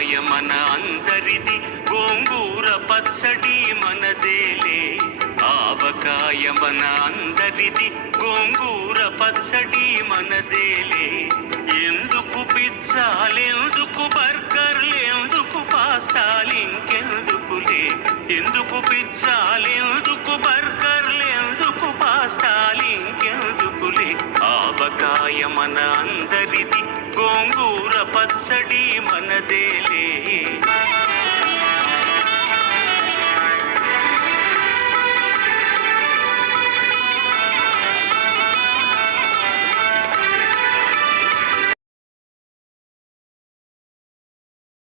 ఆవకాయ మన అందరిది, గోంగూర పచ్చడి మనదేలే. ఆవకాయ మన అందరిది, గోంగూర పచ్చడి మనదేలే. ఎందుకు పిజ్జాలెందుకు బర్గర్లెందుకు పాస్తాలింకెందుకులే. ఎందుకు పిజ్జాలెందుకు బర్గర్లెందుకు పాస్తాలింకెందుకులే. ఆవకాయ మన అందరిది, గోంగూర పచ్చడి మనదేలే.